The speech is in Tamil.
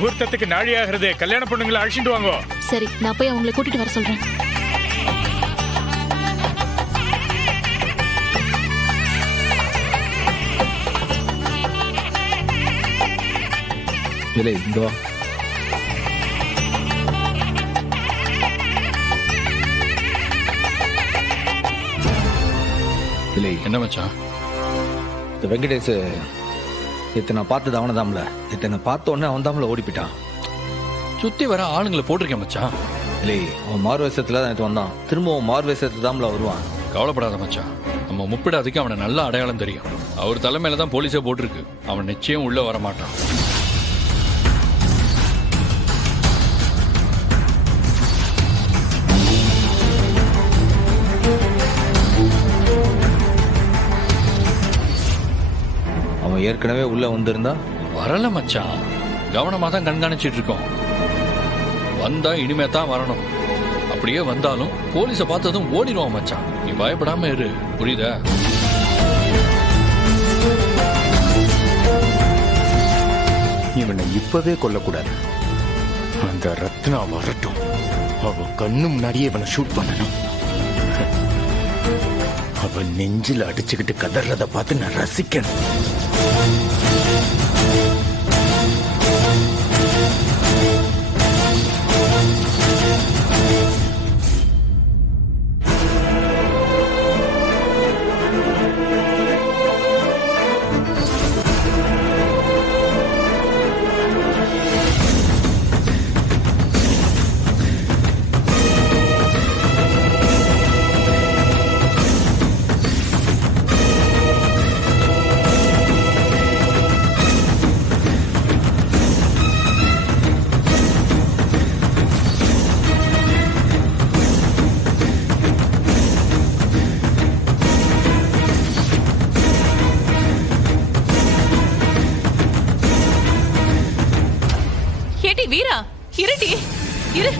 முகூர்த்தத்துக்கு நாழி ஆகிறது. கல்யாண பொண்ணுங்களை அழைச்சிட்டு வாங்க. சரி, நான் போய் அவங்களை கூட்டிட்டு வர சொல்றேன். இல்லை இந்தோ இல்லை என்ன மச்சான்? இந்த வெங்கடேஷ் இத்தனை பார்த்தது அவனை தாம்ல. இத்தனை பார்த்த உடனே அவன் தாம்ல ஓடி போயிட்டான். சுத்தி வர ஆளுங்களை போட்டிருக்கேன் மச்சான். இல்லை அவன் மார்வேஷத்துல தான் வந்தான். திரும்பவும் மார்வேஷத்துல தாம்ல வருவான். கவலைப்படாத மச்சான். நம்ம முப்பிடாதுக்கு அவனை நல்ல அடையாளம் தெரியும். அவர் தலைமையில தான் போலீஸே போட்டிருக்கு. அவன் நிச்சயம் உள்ள வர மாட்டான். அவன் ஏற்கனவே உள்ள வந்திருந்தா வரல மச்சான். கவனமா தான் கண்காணிச்சிட்டு இருக்கோம். வந்தா இனிமே தான் வரணும். அப்படியே வந்தாலும் போலீஸை பார்த்ததும் ஓடிடுவான் மச்சான். நீ பயப்படாம இரு, புரியுதா? இவனை இப்பவே கொல்லக்கூடாது. அந்த ரத்னா வரட்டும். அவ கண்ணு முன்னாடியே இவனை ஷூட் பண்ணணும். அவன் நெஞ்சில் அடிச்சுக்கிட்டு கதறத பார்த்து நான் ரசிக்கணும். வீரா, இருடி, இரு.